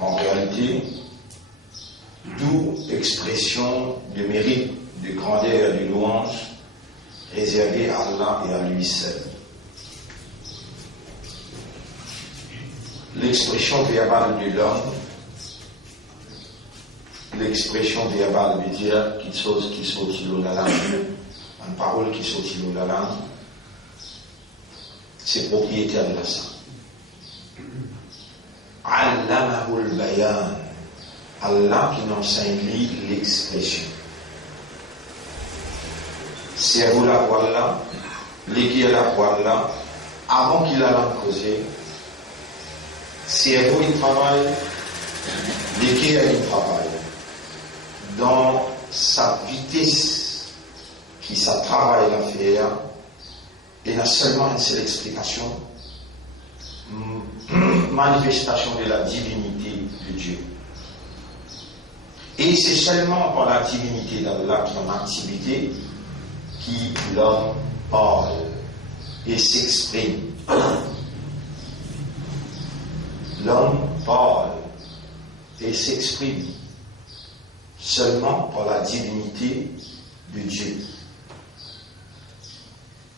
En réalité, d'où expression de mérite, de grandeur, de louange réservée à Allah et à lui seul. L'expression verbale de l'homme, l'expression verbale veut dire quelque chose qui sortit de la langue, une parole qui sortit de la langue, c'est propriétaire de la sang. Allamahul bayan, Allah qui nous enseigne l'expression. Cerveau la voile là, l'équipe la voile là, avant qu'il a l'imposé, cerveau il travaille, l'équipe il travaille. Dans sa vitesse qui ça travaille à faire, il y a seulement une seule explication, manifestation de la divinité de Dieu. Et c'est seulement par la divinité d'Allah qui est en activité qui l'homme parle et s'exprime. L'homme parle et s'exprime seulement par la divinité de Dieu.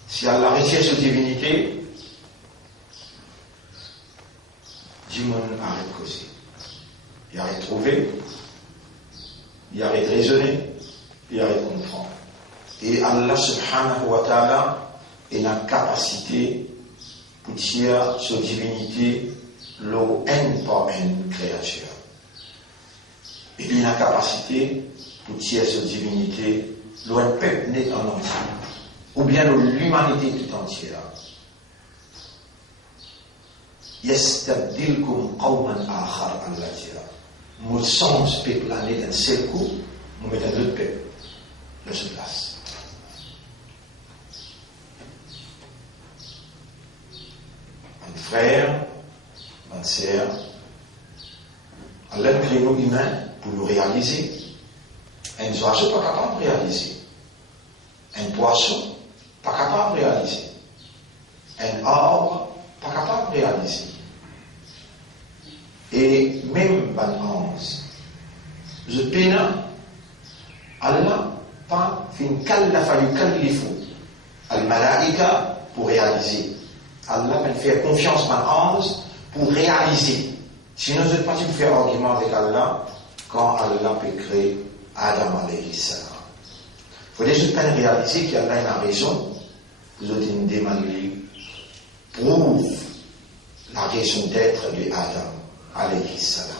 Si Allah retire cette divinité, Dieu arrête de causer. Il arrête de trouver, il arrête de raisonner, il arrête de comprendre. Et Allah subhanahu wa ta'ala est la capacité pour tirer cette divinité l'eau haine par une créature. Il a la capacité pour tirer cette divinité l'eau un peuple né en entier, ou bien l'humanité tout entière. Yastabdilkum qawman akhar, Allah dira. Nous sommes ce peuple né d'un seul coup, nous mettons un autre peuple dans cette place. Un frère, une sœur, Allah crée nous humains pour nous réaliser. Un oiseau pas capable de réaliser. Un poisson pas capable de réaliser. Un arbre pas capable de réaliser. Et même ban ange, je peine Allah pas fin kallafa yukallifu al malaika pour réaliser. Allah va faire confiance ban ange pour réaliser. Sinon, je ne vais pas faire argument avec Allah quand Allah peut créer Adam alayhi salam. Il faut déjà peine réaliser qu'Allah a raison. Vous avez une demande prouve la raison d'être de Adam alayhi salam.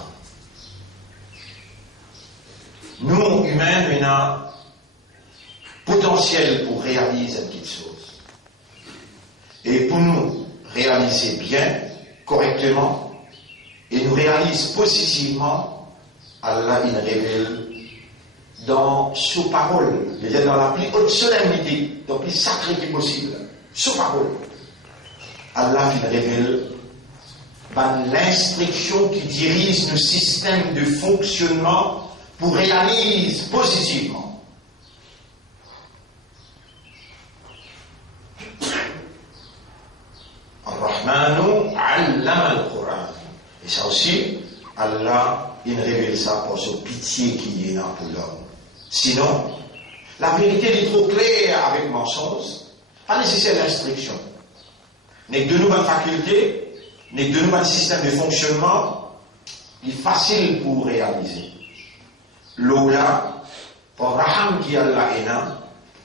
Nous, humains, nous avons potentiel pour réaliser une petite chose. Et pour nous réaliser bien, correctement, et nous réalise positivement, Allah il révèle dans sous parole, c'est-à-dire dans la plus haute solennité, dans la plus sacrée qui possible, sous parole. Allah il révèle l'instruction qui dirige nos systèmes de fonctionnement pour réaliser positivement. Ar-Rahmanu allama al-Qur'an. Et ça aussi, Allah, il révèle ça pour ce pitié qui est là pour l'homme. Sinon, la vérité est trop claire avec mensonge, pas nécessaire d'instruction. N'est que de nous une faculté, n'est que de nous un système de fonctionnement, il est facile pour réaliser. L'Ola, pour Raham qui Allah est là,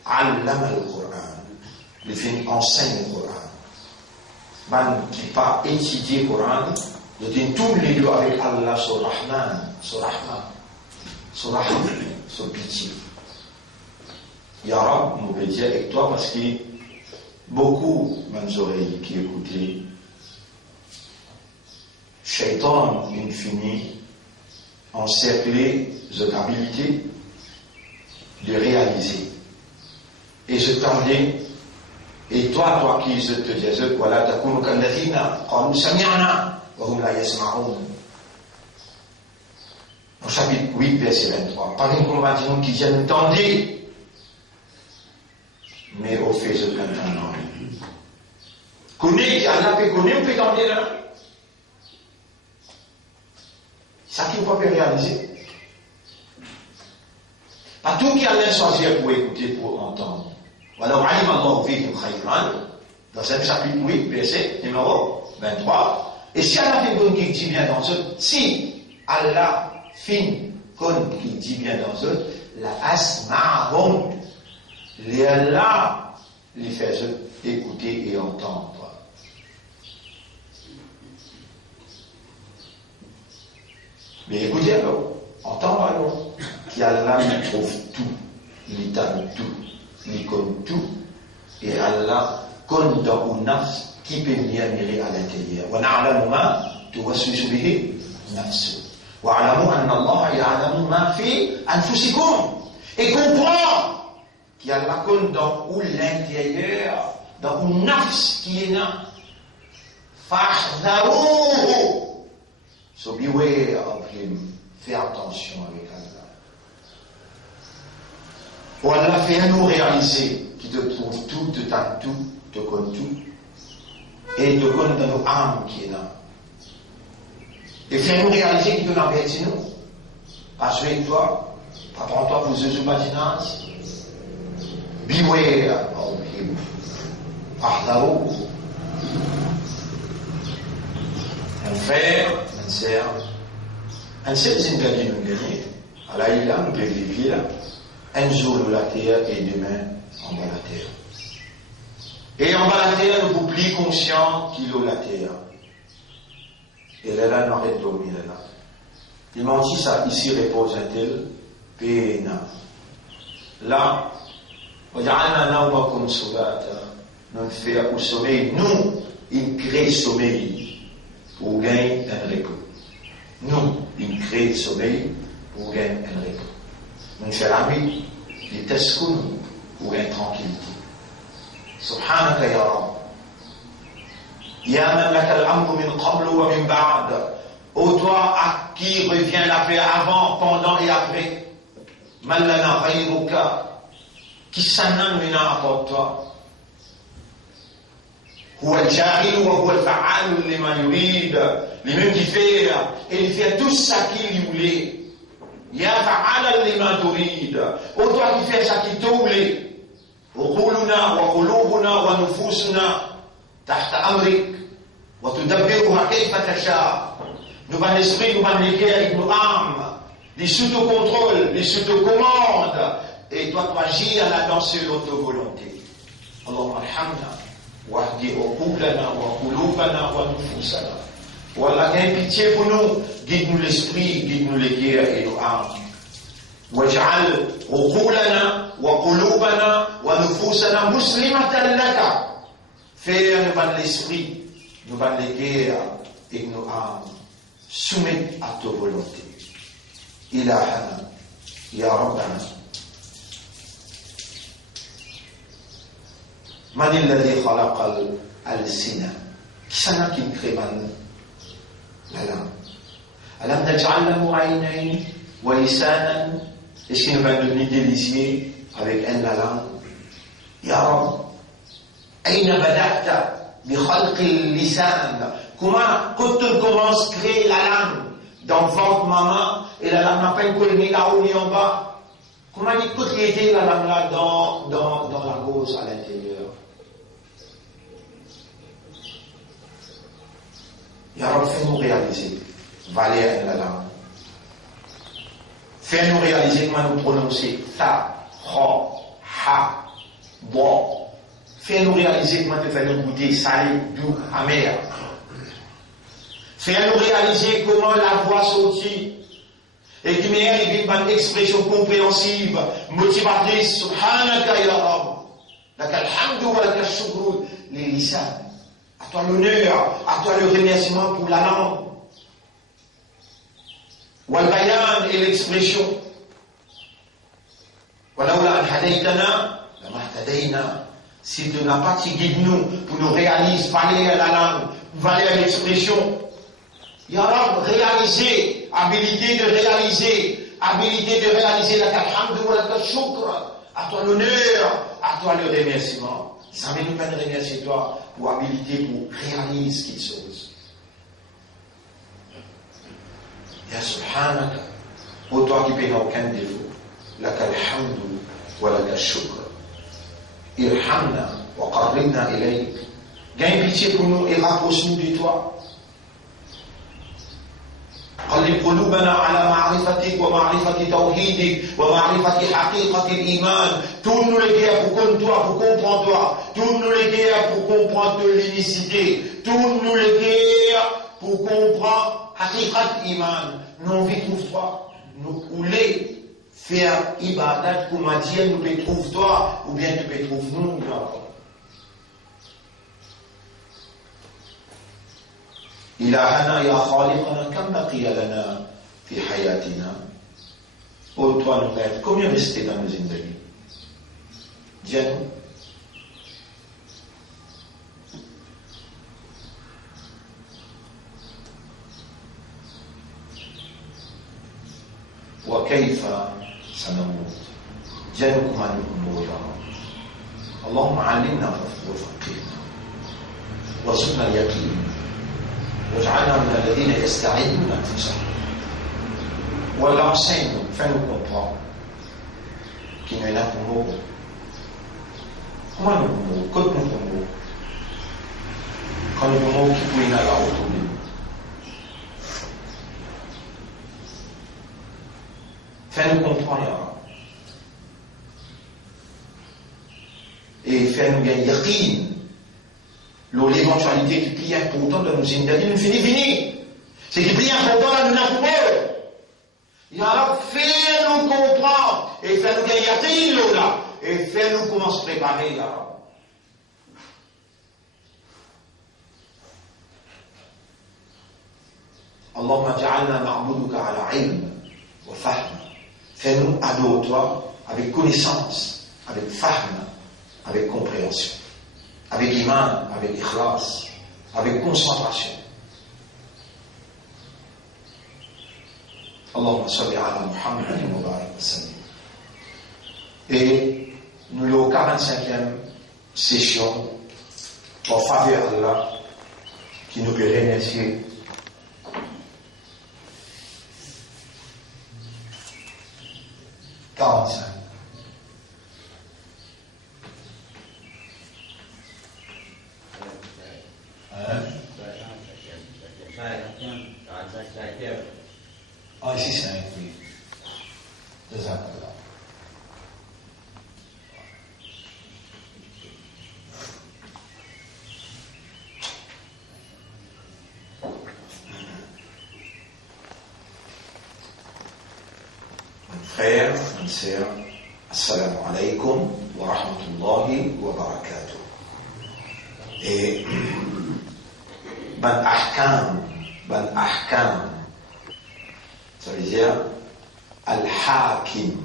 allama al-Qur'an. Il fait enseigne le Coran. Man qui pas étudié le Coran, je dis tous les deux avec Allah sur Rahman, sur Rahman, sur Rahman, sur pitié. Ya Rab, on peut dire avec toi parce que beaucoup, mes oreilles qui écoutaient, Shaitan, une finit, encerclé de l'habilité de réaliser. Et je tendais, et toi qui je te disais, voilà, takunu kalladhina, qalu sami'na. Au chapitre 8, verset 23. Pas une convention qui vient tendre, mais au fait, je prends un nom. Connais, Allah peut connaître, on peut tendre là. Ça qui vous peut réaliser. Pas tout qui allait choisir pour écouter, pour entendre. Voilà, alim Allah fikum khayran, dans ce chapitre 8, verset numéro 23. Et si Allah fait comme qui dit bien dans ce, si Allah fait comme qui dit bien dans ce, la asma'ahum, les Allah les fait écouter et entendre. Mais écoutez alors, entendre alors, qu'Allah trouve tout, il établit tout, il connaît tout, et Allah connaît dans une nafs qui peut venir mirer à l'intérieur. وَنَعْلَمُ مَا تُوَسْوِسُ بِهِ نَفْسُهُ وَاعْلَمُوا أَنَّ اللَّهَ يَعْلَمُ مَا فِي أَنفُسِكُمْ. Et comprends qu'Allah connaît dans l'intérieur, dans une nafs qui est là. فَاحْذَرُوهُ. So beware of him. Fais attention avec Allah. Pour Allah, fais-nous réaliser qu'il te trouve tout, te t'a tout, te connaît tout. Et te connaît dans nos âmes qui est là. Et fais-nous réaliser qu'il te l'a bêti nous. Parce que toi, prends-toi pour Jésus Madinas. Beware of him. Ahdaro. Un frère, une sœur, un seul zingadi nous gagner. Alors il a, nous peut vivre là. Un jour nous la terre et demain en bas la terre. Et en bas la terre, nous sommes plus conscients qu'il a la terre. Et là, nous arrête de dormir là. Il m'a dit ça, ici repose un tel, péna. Là, nous faisons au sommeil, nous, il crée sommeil pour gagner un repos. Nous, il crée le sommeil pour gagner un repos. Nous faisons la nuit, il teste pour gagner tranquillité. Subhanaka ya Rab. Ya man laka al-amru min qablu wa min ba'd. Ô toi à qui revient la paix avant, pendant et après. Man lana ghayruka. Qui s'en mina à part toi. هو الجاهل وهو الفعال لما يريد. لمن qui fait et il fait tout ça qu'il voulait. يا فعالا لما تريد. Ô toi qui fais ça qu'il te voulait. عقولنا وقلوبنا ونفوسنا تحت أمرك وتدبرها كيف تشاء. Nous avons l'esprit, nous avons les cœurs avec nos âmes, les sous te contrôlent, les sous te commandent, et toi tu agis à la danse de l'auto-volonté. Allahumma arhamna wahdi uqulana wa qulubana wa nufusana. Wallah, aie pitié pour nous, guide-nous l'esprit, guide-nous les cœurs et nos âmes. واجعل عقولنا وقلوبنا ونفوسنا مسلمة لك. Fais nous ban l'esprit, nous ban les cœurs et nos âmes soumettre à ta volonté. Ilahana, Ya Rabbana. Man alladhi khalaqa al-sina. Qui s'en qui crée la langue? Alam naj'al lahu 'aynayn wa lisanan. Est-ce qu'il va devenir délicieux avec un la langue? Ya Rab, aina bada'ta bi khalq al-lisan. Comment, quand tu commences à créer la langue dans le ventre maman, et la langue n'a pas une colonie là-haut ni en bas, comment il peut aider la langue là dans la gauche à l'intérieur? Ya Rab, fais-nous réaliser, valer la langue. Fais-nous réaliser comment nous prononcer ta, ra, ha, bo. Fais-nous réaliser comment te faire nous goûter salé, doux, amer. Fais-nous réaliser comment la voix sortit et qui mérite une expression compréhensive, motivatrice. Subhanaka ya Rab. Laka alhamdu wa laka shukru les lisan. À toi l'honneur, à toi le remerciement pour la langue. Wal bayan et l'expression. Walaula an hadaytana lama hadayna. Si tu n'as pas guide nous pour nous réaliser, valer à la langue, valer à l'expression. Ya Rab, réaliser, habilité de réaliser la kalhamdu wa la shukr. À toi l'honneur, à toi le remerciement. Ça veut nous faire remercier toi pour habilité pour réaliser ce qu'il chose. Ya subhanaka, ô toi qui paie aucun défaut, laka alhamdu wa laka al-shukr. Irhamna wa qarribna ilayk. Gagne pitié pour nous et rapproche-nous de toi. قلب قلوبنا على معرفتك ومعرفة توحيدك ومعرفة حقيقة الإيمان. Tourne-nous les cœurs pour connaître toi, pour comprendre toi. Tourne-nous les cœurs pour comprendre l'unicité. Tourne-nous les cœurs pour comprendre haqiqat iman. Nous envie trouve toi. Nous voulons faire ibadat pour Dieu, nous peut trouver toi ou bien tu peux trouver nous. إلهنا يا خالقنا كم بقي لنا في حياتنا. Ô toi notre maître, combien restait dans nos vies? Dis-nous. وكيف سنموت؟ dis-nous comment nous mourrons. اللهم علمنا وفقهنا وارزقنا اليقين واجعلنا من الذين يستعينون أنفسهم. Voilà, enseigne-nous, fais-nous comprendre qu'il nous est là pour mourir. Comment nous mourons? Quand nous mourons? Quand nous mourons, qui peut y aller autour de nous? Fais-nous comprendre, et fais-nous gagner yaqin. L'éventualité qui est plus importante dans nos indadis, nous finit. C'est qui est plus important dans nos nafoueurs. Il y a fais-nous comprendre et fais-nous gagner là et fais-nous comment se préparer là. Allahumma ja'alna na'buduka ala ilm wa fahm. Fais-nous adorer toi avec connaissance, avec fahm, avec compréhension. Avec iman, avec ikhlas, avec concentration. Allahumma salli ala Muhammad wa barik wa sallim. Et nous sommes au 45e session en faveur d'Allah qui nous peut remercier. Ah, ici c'est un oui. Jazakallah. Frères, mes sœurs, assalamu alaikum wa rahmatullahi wa barakatuh. Et ban ahkam, ça veut dire al-hakim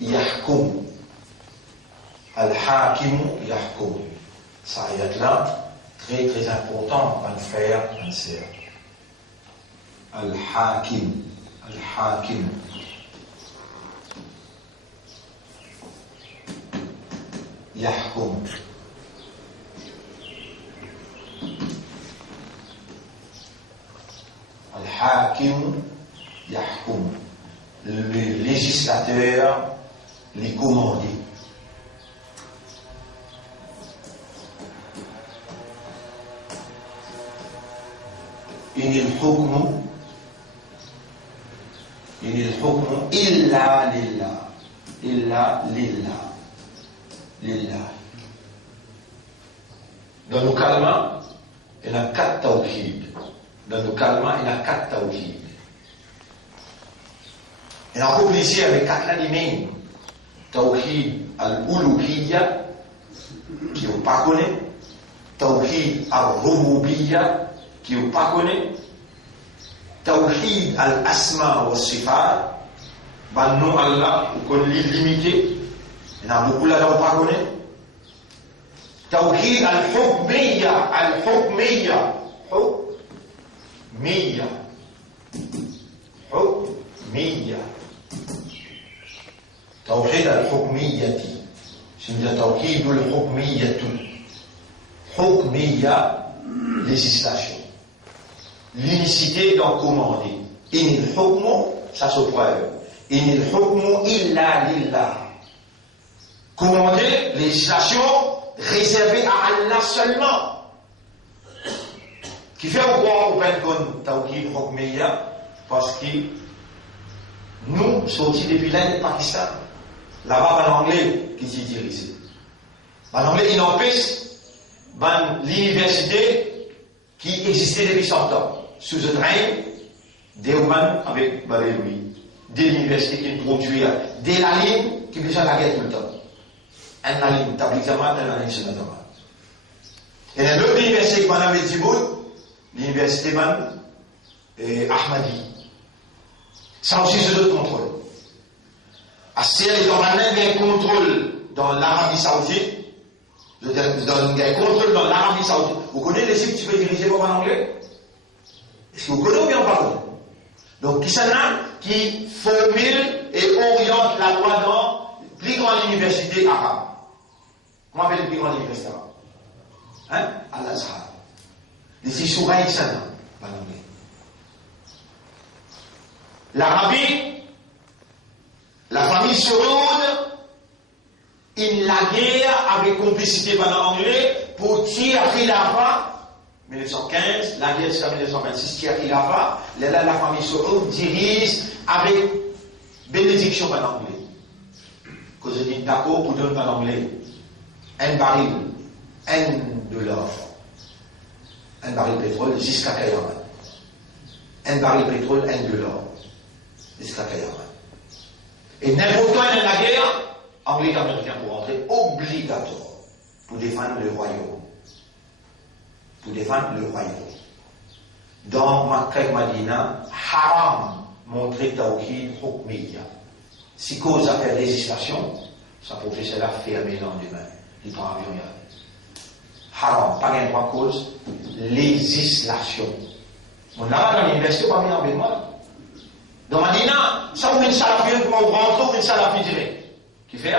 yahkum. Al-hakim yahkum. Ça ayat là, très très important, ban frère, ban sœur. Al-hakim yahkum. Al-hakim yahkum. Le législateur, les commandés. Il hukmu illa lillah. Dans nos kalma, il y a 4 tawhid. Dans nos kalma, il y a 4 tawhid. Et on couple ici avec 4 animés. Tawhid al-uluhiyya, qui vous pas connaît. Tawhid al-rububiyya, qui vous pas connaît. Tawhid al-asma wa sifat, ben non Allah, vous connaissez limité. Il y en a beaucoup là, vous pas connaît. Tawhid al-hukmiyya, توحيد الحكمية. شنو توحيد الحكمية؟ حكمية législation. L'unicité d'en commander. Inil hukmu, ça se preuve. Inil hukmu illa lillah. Commandé, législation réservée à Allah seulement. Qui fait quoi au Pentagone, Tawkid Hukmiya, parce que nous, sortis depuis l'Inde et Pakistan, là-bas, en anglais, qui s'y dirige. En anglais, il empêche l'université qui existait depuis 100 ans, sous le règne d'Euman avec Babeloui, de l'université qui produit des lignes qui besoin de la guerre tout le temps. Un ligne tabliquement, un ligne sur notre main. Et dans l'autre université qui m'a dit, l'université Ahmadi. Ça aussi, c'est le contrôle. Assez, les Omanais, il y a un contrôle dans l'Arabie Saoudite. Il y a un contrôle dans l'Arabie Saoudite. Vous connaissez les sites que tu peux diriger comme en anglais? Est-ce que vous connaissez ou bien pas? Donc, qui s'en a qui formule et oriente la loi dans la plus grande université arabe. Comment appelle la plus grande université arabe? Hein? Al-Azhar. Les Souraïs, ça n'a pas l'anglais. L'Arabie, la famille Saoud, il la guerre avec complicité par l'anglais pour tirer Khilafa. 1915, la guerre jusqu'à 1926, tirer Khilafa. Là, la famille Saoud dirige avec bénédiction par l'anglais. Que je dis d'accord pour donner par l'anglais un baril, $1, un baril de pétrole jusqu'à Kayaman. Un baril de pétrole, $1. Jusqu'à Kayaman. Et n'importe quoi dans la guerre, Anglais et Américains pour rentrer, obligatoire, pour défendre le royaume. Pour défendre le royaume. Dans Makkah et Madina, haram, montrer Tawkid Hukmiya. Si cause à faire législation, sa professeur l'a fermé dans les mains. Il prend avion y a. Haram, pas gain quoi cause, législation. On a dans l'université, pas bien avec moi. Dans Madina, ça vous met une salafie pour rentrer, une salafie direct. Qui fait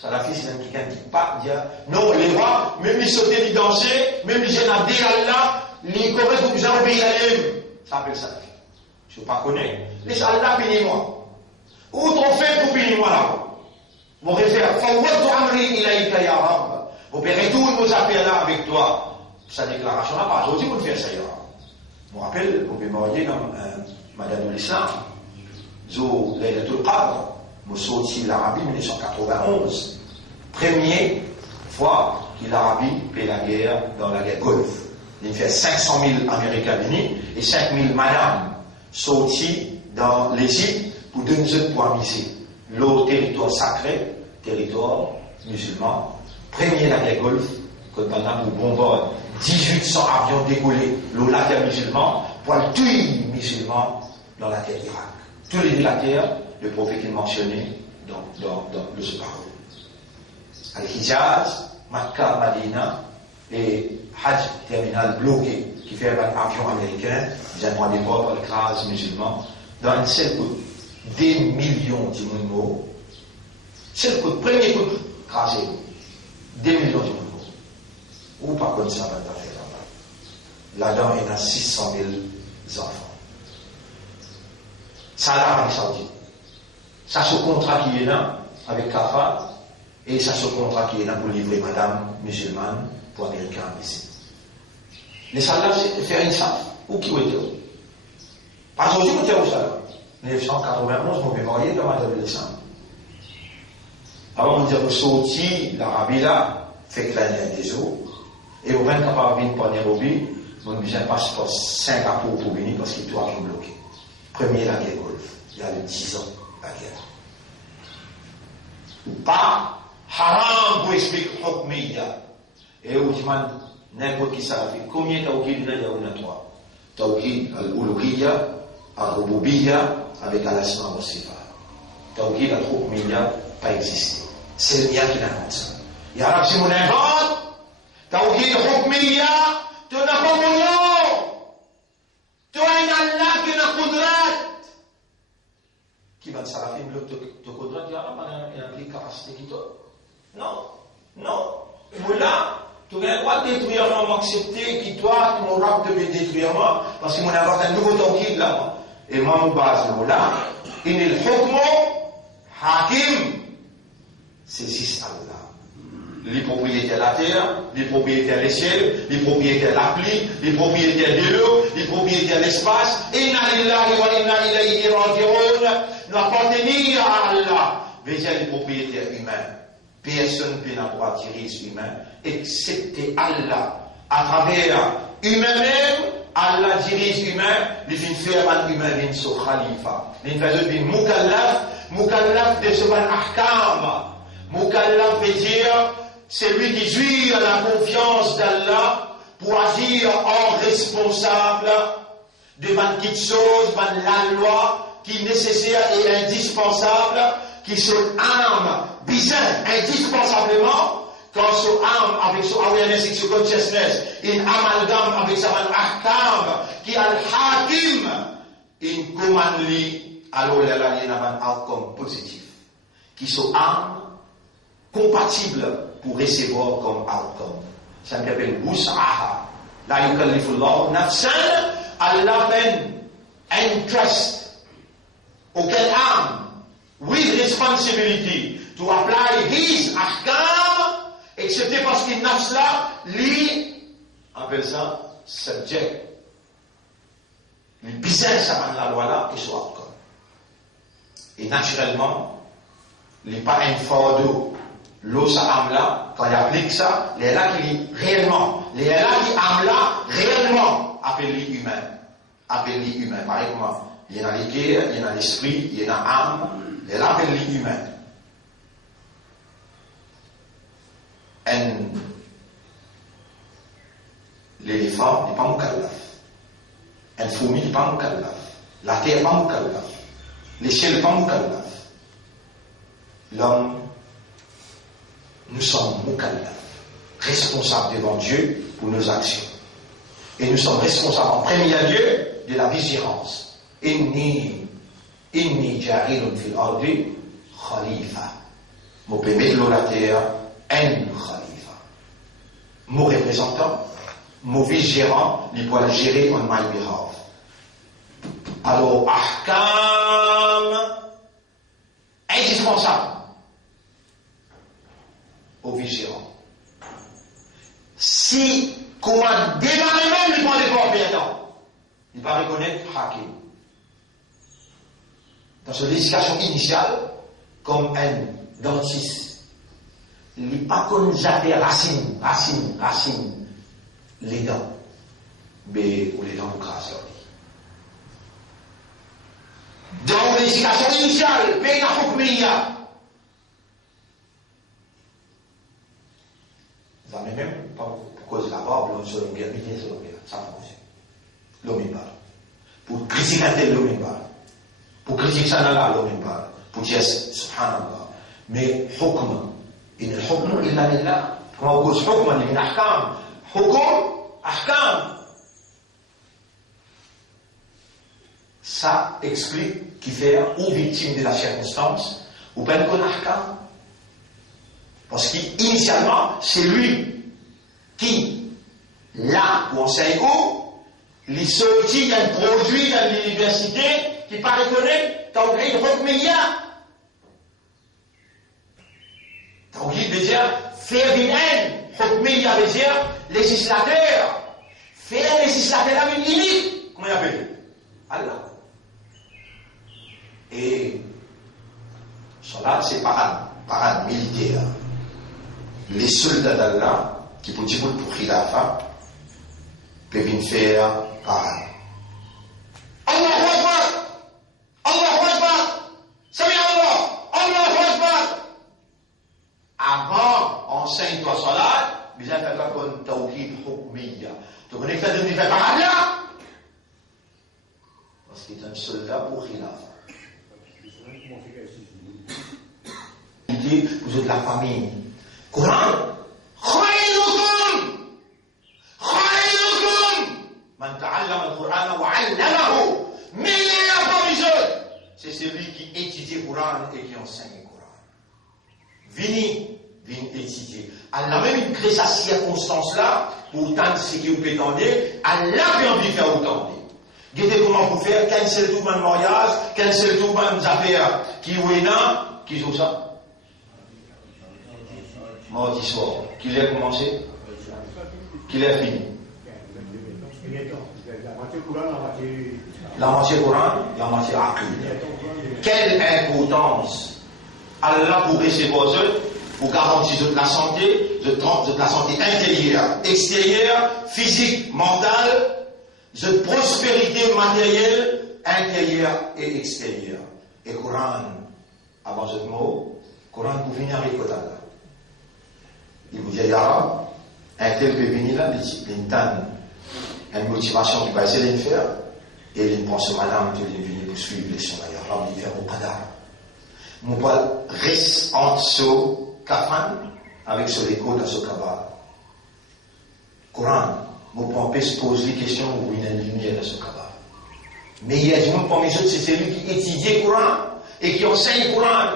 salafi, c'est quelqu'un qui pas dire non, les rois, même ils sautaient, ils dansaient, même ils étaient à Allah, les corrects, vous avez obéi à eux. Ça s'appelle salafi. Je ne sais pas connaître. Les Allah, bénis-moi. Où t'en fais pour bénis-moi là? Mon référent, vous paierez tout, vous appelez là avec toi. Sa déclaration là, pas aujourd'hui, vous le faites ça. Je me rappelle, vous pouvez m'envoyer dans Madame de l'Islam. Zo Laylatul Qadr, je suis sorti de l'Arabie en 1991. Première fois que l'Arabie paie la guerre dans la guerre Golfe. Il fait 500 000 Américains unis et 5 000 madames sortis dans l'Égypte pour donner eux pour amuser. L'autre territoire sacré, territoire musulman. Premier la guerre Golfe, quand on a pour bombarder 1800 avions décollés, le lac musulman, pour tuer les musulmans dans la terre d'Irak. Tous les la terre, le prophète est mentionné dans le parole. Al-Hijaz, Makkah, Madina et Hajj terminal bloqué qui fait un avion américain, ils ont des bombes, le crase musulman, dans un seul coup, des millions de musulmans. C'est le premier coup de crasé, des millions de musulmans. Ou pas comme ça, là-dedans, il y a 600 000 enfants. Ça, l'Arabie Saoudite. Ça, ce contrat qui est là, avec Kafa, et ça, ce contrat qui est là pour livrer madame musulmane pour Américains ici. Les salades, c'est faire une salle. Où qui était? Parce que aujourd'hui, on était au salat. 1991, on mémorier dans madame de l'Islam. Avant, on disait que sorti, l'Arabie là, fait claner des eaux, et on va être capable de venir pour Nairobi, on a besoin de passeport Singapour pour venir parce qu'il doit être bloqué. Premier la guerre Golfe, il y a 10 ans la guerre. Ou pas, haram pour expliquer Hukmiya. Et où tu demandes n'importe qui ça fait. Combien de Tawkid il y a? Il y a 3. Tawkid al-Uluhiyya, al-Rububiyya, avec al-Asma wa Sifat. Tawkid al-Hukmiya, pas existé. C'est le mien qui l'invente ça. Il y a si on invente, Tawkid al-Hukmiya, tu n'as pas mon nom. Tu as un Allah qui n'a pas de qui va te salafir le te kodrat, il y a une capacité qui te. Non, non. Voilà, tu as le droit de détruire moi, m'accepter, qui toi, tu m'auras de me détruire moi, parce que mon avoir un nouveau tawkid là, Et mon base là, il hukmu hakim. C'est Allah. Les propriétaires de la terre, les propriétaires des ciels, les propriétaires de la pluie, les propriétaires de l'eau, les propriétaires de l'espace. Inna lillahi wa inna ilayhi raji'un. Nous appartenons à Allah. Mais il y a les propriétaires humains. Personne n'a le droit de diriger humain, excepté Allah. À travers humain même, Allah dirige humain, il vient faire un humain, il vient sur khalifa. Il vient faire mukallaf de ce ahkam. Mukallaf veut dire celui qui jouit à la confiance d'Allah pour agir en responsable devant quelque chose, devant la loi qui est nécessaire et indispensable, qui se arme, bizarre, indispensablement, quand son âme, avec son awareness et son consciousness, il amalgame avec sa ahkam, qui est al-hakim, il commande lui, alors il y a un outcome positif, qui sont âme compatible pour recevoir comme outcome. Ça s'appelle wus'aha. La yukallifullahu nafsan, Allah peine entrust auquel âme with responsibility to apply his ahkam, excepté parce qu'il nafs là, lui, appelle ça subject. Le business à la loi là et son outcome. Et naturellement, il n'est pas un fardeau. L'eau, ça âme là, quand il applique ça, les là qui réellement, les là qui âme là, réellement, appelle-les humain. Appelle-les humain. Par exemple, il y en a les guerres, il y en a l'esprit, il y en a l'âme, les là appelle-les humain. L'éléphant n'est pas mukallaf. Un fourmi n'est pas mukallaf. La terre n'est pas mukallaf. Les ciels n'est pas mukallaf. L'homme, nous sommes mukallaf, responsables devant Dieu pour nos actions. Et nous sommes responsables en premier lieu de la vigilance. Inni ja'ilun fil ardi khalifa. Mon permet de la terre, un khalifa. Mon représentant, mon vice-gérant, il doit gérer on my behalf. Alors, ahkam, indispensable au vigérant. Si, comment démarrer même, il prend des propriétaires, il va reconnaître hakim. Dans son éducation initiale, comme un dentiste, il n'est pas comme j'avais racine, les dents, mais ou les dents de grâce. Dans l'éducation initiale, Bena Hukmiya, mais même pas pour cause de la barbe, l'homme se l'homme bien, ça fonctionne. L'homme parle. Pour critiquer un tel, l'homme parle. Pour critiquer ça là, l'homme parle. Pour dire subhanallah. Mais hukm, il est hukm illa lillah. Comment on cause hukm, il y a une ahkam. Hukm, ahkam. Ça explique qui fait ou victime de la circonstance, ou bien qu'on ahkam. Parce qu'initialement, c'est lui qui, là où on sait où, les sorties d'un produit dans l'université qui paraît connaître Tawhid Hukmiya. Tawhid veut dire faire une haine. Hukmiya veut dire législateur. Faire législateur à une limite. Comment il appelle? Allah. Et cela, c'est parade militaire. Les soldats d'Allah, qui pour dire pour Khilafa, peuvent faire parade. Allahu Akbar! Allahu Akbar! Sami Allah! Allahu Akbar! Avant, enseigne-toi salat, mais ça fait pas comme tawhid hukmiya. Tu connais que ça ne fait parade là? Parce qu'il est un soldat pour Khilafa. Vous êtes la famille. Coran, khayrukum man ta'allama al-Qur'an wa 'allamahu. Meilleur parmi eux, c'est celui qui étudie le Coran et qui enseigne le Coran. Vini étudier. Allah même crée cette circonstance là pour tant ce qui vous peut tendre, Allah peut en faire autant. Guettez comment vous faire, cancel tout mon mariage, cancel tout mon affaires. Qui est là, qui joue ça? Mardi soir. Qui l'a commencé? Qui l'a fini? La moitié Coran, la moitié Aqid. Quelle importance Allah pour recevoir eux, pour garantir de la santé, de la santé intérieure, extérieure, physique, mentale, de prospérité matérielle, intérieure et extérieure. Et Coran, avant ce mot, Coran pour venir avec Allah. Il vous dit, Yara, un tel peut venir là, il a une motivation qui va essayer de faire, et il pense que madame, tu es venu pour suivre les sons d'ailleurs, là, il vient au Qadar. Mon poil reste en ce kafan, avec ce écho dans ce kaba. Coran, mon poil peut se poser des questions où il y a une lumière dans ce kaba. Mais il y a du monde parmi eux, c'est celui qui étudie le Coran, et qui enseigne le Coran,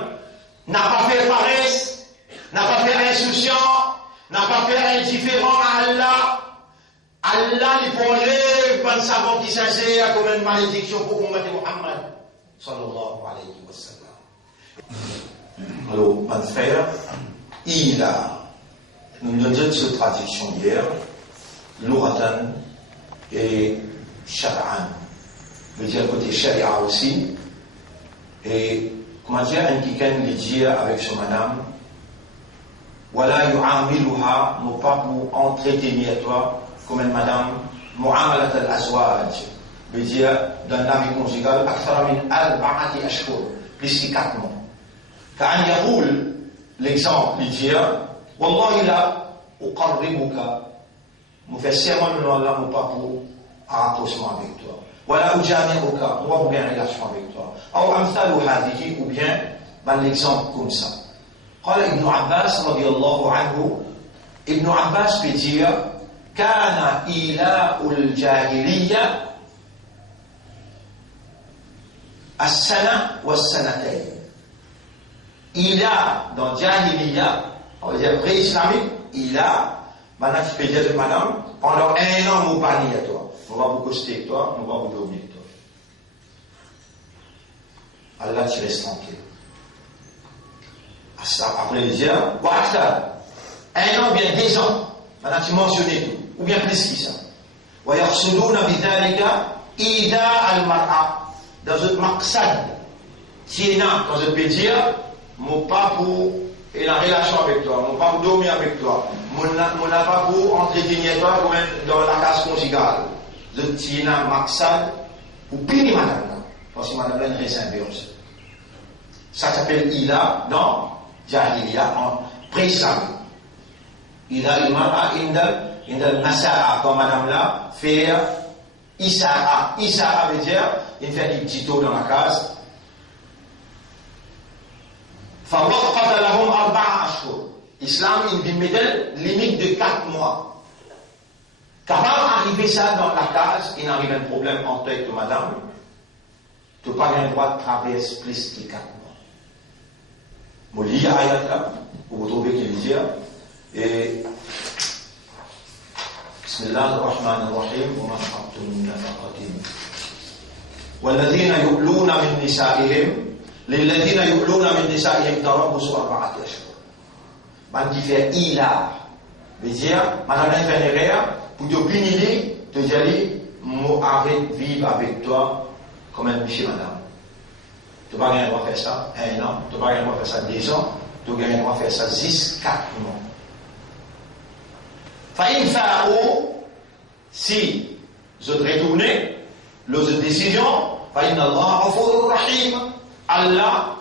n'a pas fait paresse, n'a pas fait insouciant, n'a pas fait indifférent à Allah. Allah lui enlève un savant qui s'insère comme une malédiction pour combattre Muhammad sallallahu alayhi wa sallam. Alors, mon frère, il a, nous nous donne cette traduction hier, Louratan et Shar'an. Veut dire côté Sharia aussi. Et comment dire, un qui can le dire avec son madame, voilà, yu'amiluha, non pas pour entretenir toi, comme une madame, mu'amalat al-azwaj, veut dire, dans la vie conjugale, akthara min al-ba'ati ashkur, plus que 4 mois. Ka'an yahoul, l'exemple, il dit, Wallahi la, uqarribuka, nous fait serment de Allah, non pas pour rapprochement avec toi. Voilà, ujami'uka, moi, ou bien relation avec toi. Ou amthalu hadihi, ou bien, l'exemple comme ça. قال ابن عباس رضي الله عنه ابن عباس peut dire كان إيلاء الجاهلية السنة والسنتين. إيلاء dans جاهلية, on va dire pré-islamique, إيلاء, maintenant tu peux dire de madame, pendant 1 an, nous pas à toi. On va vous coster avec toi, on va vous dormir avec toi. Allah tu restes tranquille. Après il dit, un an, bien 2 ans. Maintenant tu mentionnais tout, ou bien plus que ça. ويقصدون بذلك إيذاء المرأة. Dans un maqsad, tiena, quand je peux dire, mon pas pour et la relation avec toi, mon pas pour dormir avec toi, mon n'a pas pour entretenir toi comme dans la case conjugale. Je tiena maqsad, ou pire madame, parce que madame a une résimbiose. Ça s'appelle ila dans Jahiliya en pré-islamique. Ila imara indal masa'a, comme madame là, faire isa'a. Isa'a veut dire, il fait des petits tours dans la case. فَوَقَّتَ لَهُمْ 4 أشهر. Islam, il met une limite de 4 mois. Quand arriver ça dans la case, il arrive un problème entre toi et madame, tu n'as pas le droit de traverser plus que 4 mois. Vous lisez l'ayat là, vous trouvez qu'il dit, et Bismillah ar-Rahman ar-Rahim, wa ma nafaqtum min nafaqatin. والذين يؤلون من نسائهم للذين يؤلون من نسائهم تربص 4 أشهر. Man qui fait ila, veut dire, madame fait une erreur, pour te punir, te dire, moi arrête vivre avec toi comme un monsieur madame. Tu n'as pas rien droit faire ça 1 an, tu n'as pas rien droit faire ça 2 ans, tu n'as rien droit faire ça 4 mois. Faïn fa'ou, si je te retourne, l'autre décision, faïn Allah ghafurur rahim, Allah,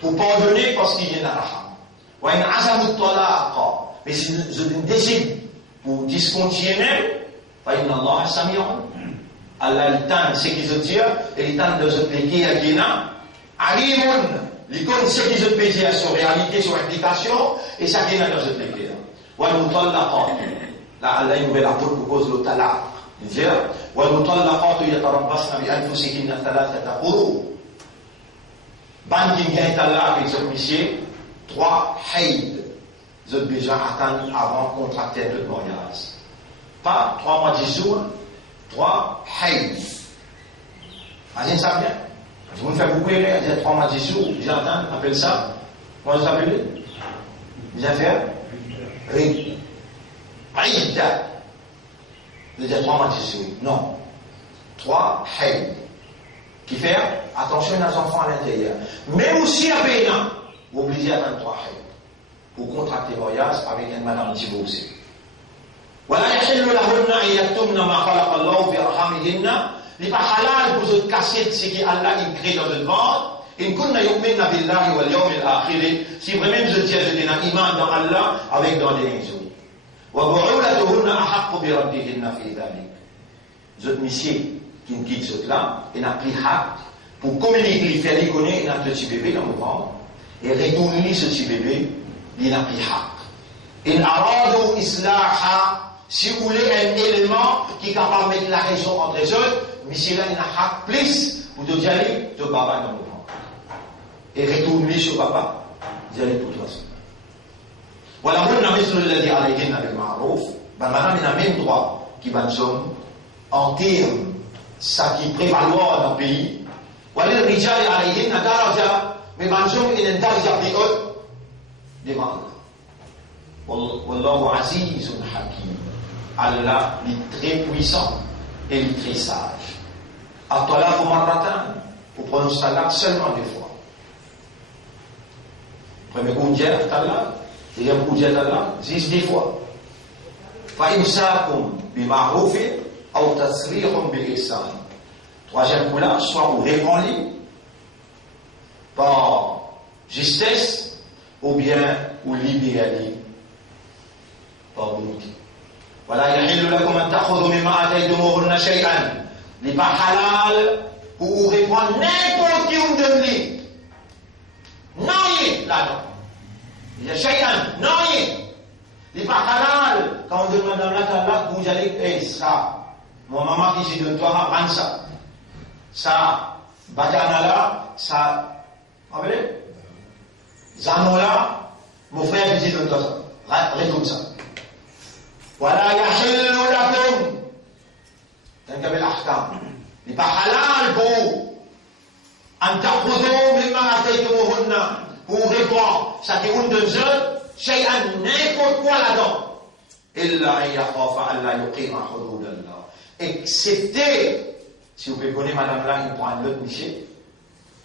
pour pardonner parce qu'il y a un raham. Wa in azamu talaqa, mais si je décide pour discontinuer, faïn Allah sami'un, Allah il tente ce qu'il se dit, et il tente de se pliquer à Guéna. Alimun, il connaît ce qui se fait sur réalité, sur implication, et ça vient dans ce plaisir. Wal mutallaqat, là Allah il nouvelle apôtre pour cause le talaq. Il dit, wal mutallaqat yatarabbasna bi anfusihinna 3 quru. Ban qui vient talaq avec ce monsieur, 3 hayd. Vous avez besoin d'attendre avant de contracter le mariage. Pas 3 mois 10 jours, 3 hayd. Imagine ça bien. Tout le monde fait beaucoup erreur, il y a 3 mois 10 jours, j'entends, on appelle ça. Comment ça s'appelle? Bien faire? Oui. Aïda. Il y a 3 mois 10 jours. Non. 3 haïd. Qui fait attention aux enfants à l'intérieur. Même aussi à Bénin, vous obligez à attendre 3 haïd. Pour contracter voyage avec une madame divorcée. ولا يحل لهن أن يكتمن ما خلق الله في أرحامهن. Il n'est pas halal pour vous casser ce qu'Allah crée dans le ventre. إن كن يؤمن بالله واليوم الآخر. Si vraiment vous êtes un iman dans Allah avec dans les jours. وبعولتهن أحق بردهن في ذلك. Vous êtes messieurs qui ne quittent ce là et n'a pris hâte pour communiquer, faire les connaître notre petit bébé dans le ventre et retourner ce petit bébé, il n'a pris hâte. إن أرادوا إصلاحا. Si vous voulez un élément qui est capable de mettre la raison entre les autres, mais si là il n'a pas plus, vous devez aller de papa dans le ventre. Et retourner sur papa, vous allez pour toi. Voilà, vous n'avez pas le dit à l'égine avec Marouf, maintenant il a même droit qui va nous en termes, ça qui prévaloir dans le pays. Voilà, le rijal à l'égine, n'a daraja, mais nous il a un daraja plus haut, des mandats. Wallahu azizun hakim. Allah est très puissant et il est très sage. At-talaq marratan, vous prononcez talaq seulement 2 fois. Premier coup de talaq, deuxième coup de talaq, 10 fois. Fa'imsakum bima'rufin aw tasrihun bi-ihsan. Troisième coup là, soit vous répondez par justesse ou bien vous libérez par volonté. ولا يحل لكم أن تأخذوا مما آتيتموهن شيئا. Il n'est pas halal pour vous répondre n'importe qui vous donne. Non, là-dedans. Il y a chacun, non, il n'est pas halal. Quand on demande à Allah, vous allez, ça, mon maman qui se donne toi, prends ça. Ça, Badanala, ça, vous voyez? Zanola, mon frère qui se donne toi ça. Retourne ça. ولا يحل لكم تنتبه الأحكام يبقى حلال بو أن تأخذوا مما آتيتموهن pour répondre chacun de eux شيئا n'importe quoi là-dedans إلا أن يخاف ألا يقيم حدود الله excepté si vous pouvez connaître madame là il prend un autre Michel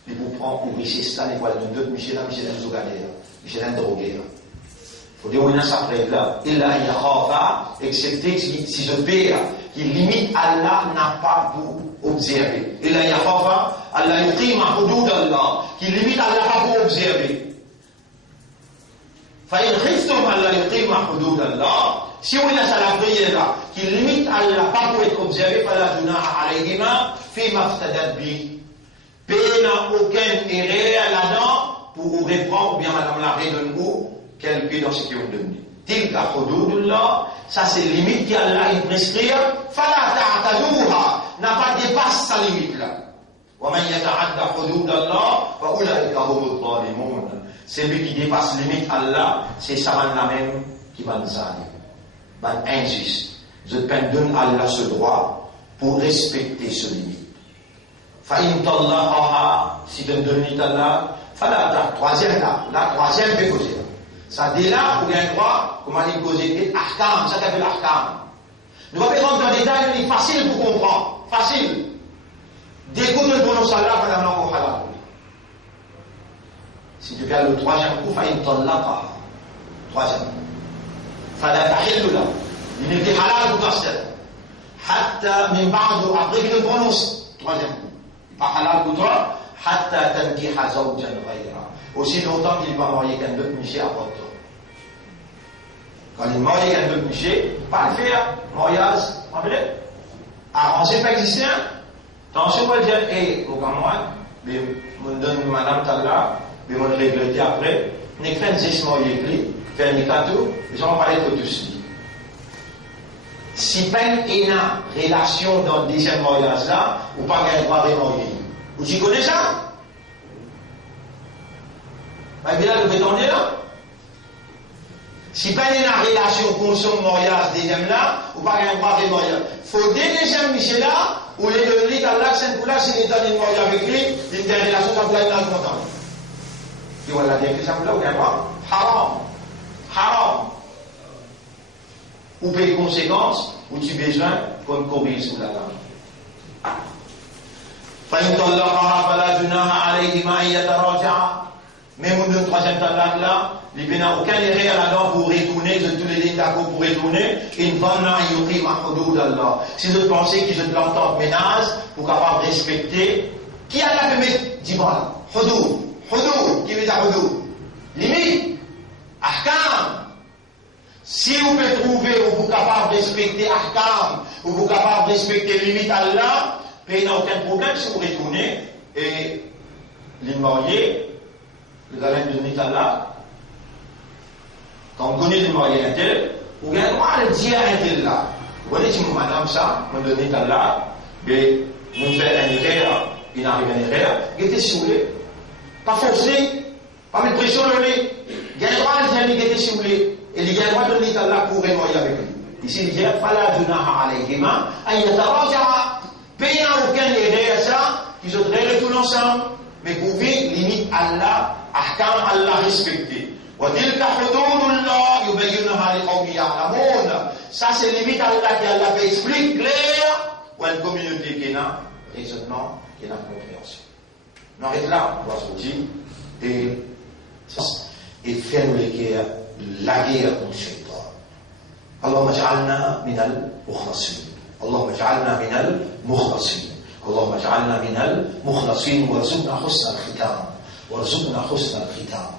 il vous prend pour richesse là il voit un autre Michel là Michel un zogadère Michel un drogué il faut dire, oui, ça prête là. Il a yakhafa, excepté si je père qui limite Allah n'a pas pour observer. Il a yakhafa, Allah yuqima hudud Allah, qui limite Allah pas pour observer. Fa in khiftum Allah yuqima hudud Allah, si vous laissez la prière là, qui limite Allah pas pour être observé, fala junaha alayhima, fi maftadat bi. N'a aucun erreur là-dedans pour vous reprendre, ou bien madame la redonne-vous. Quelqu'un dans ce qui ont donné. Tilka hududullah, ça c'est limite qu'Allah il prescrit. Fala ta'taduha, n'a pas dépassé sa limite là. Wa man yata'adda hududallah, fa ulaika humuz zalimun. Celui qui dépasse limite Allah, c'est ça la même qui va nous zalim. Ben injuste. Je donne Allah ce droit pour respecter ce limite. Fa in tallaqaha, si tu donnes Allah, fala ta troisième là, la troisième peut causer. Ça dès là, vous avez un droit, comment il pose des ahkam, ça s'appelle ahkam. Nous allons rentrer dans les détails, mais facile pour comprendre. Facile. D'écouter le bon salat, madame l'enfant halal. Si tu fais le troisième coup, il t'en l'a pas. Troisième coup. Fala tahillu là. Il était halal pour toi, hatta min ba'du, après qu'il le prononce. Troisième coup. Il n'est pas halal pour toi, hatta tankiha zawjan ghayra. Aussi longtemps qu'il va marier qu'un autre Michel à votre tour. Quand il marie qu'un autre Michel, pas le faire, mariage, arranger pas existant. Attention, on va dire, au Cameroun, mais on donne madame Talla, mais on règle après, n'est qu'un zeste marié écrit, faire un cadeau, ils vont parler de tout ceci. Si pas une relation dans le deuxième mariage là, ou pas qu'un droit de marier. Vous y connaissez ça? Bien là, le béton est là. Si pas une relation consomme mariage deuxième là, ou pas un droit de mariage. Il faut deuxième Michel là, ou les deux lits Allah, c'est pour là, s'il est en marié avec lui, il y a une relation, ça peut être dans le content. Et voilà, bien que ça peut être haram. Haram. Ou payer conséquences, ou tu as besoin pour me courir sous la langue. فإن طلقها فلا جناح عليهما أن يتراجعا. Même au troisième talaq là, il n'y a aucun intérêt là-dedans pour retourner, de tous les lignes d'accord pour retourner, in dhanna an yuqima hudud Allah. Si je pensais qu'ils ont l'entente ménage pour capable respecter, qui a la permis d'Ibrahim? Hudud, qui veut dire hudud? Limite, ahkam. Si vous pouvez trouver où vous capable de respecter ahkam, où vous capable de respecter limite Allah, il n'y a aucun problème si vous retournez et les mariés, le gars de limite Allah, quand on connaît les mariés un tel, vous avez le droit à le dire à un tel là. Vous voyez, si madame ça, on donne Allah, mais on fait un erreur, il arrive un erreur, il était si vous voulez, pas forcé, pas mettre pression sur lui, il a le droit à le dire, il était si vous voulez. Et il y a le droit de donner Allah pour rénoyer avec lui. Ici, il dit, fala junaha alayhima, an yataraja'a. Payer aucun erreur ça, qu'ils ont retourné ensemble, mais pour vivre limite Allah, ahkam Allah respecté. Wa tilka hududullah yubayyinaha liqawmin ya'lamun. Ça, c'est limite Allah qui Allah explique clair, ou une communauté qui a raisonnement, qui a compréhension. On arrête là, on va sortir, et faire les guerres. La guerre contre le shaitan. Allahumma ja'alna minal mukhlasin. Allahumma ja'alna minal mukhlasin. Allahumma ja'alna minal mukhlasin warzuqna husna al-khitam. Warzuqna husna al-khitam.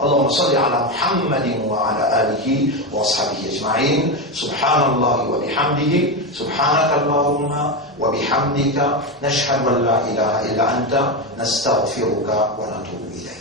اللهم صل على محمد وعلى آله وأصحابه أجمعين. سبحان الله وبحمده. سبحانك اللهم وبحمدك نشهد أن لا إله إلا أنت نستغفرك ونتوب إليك.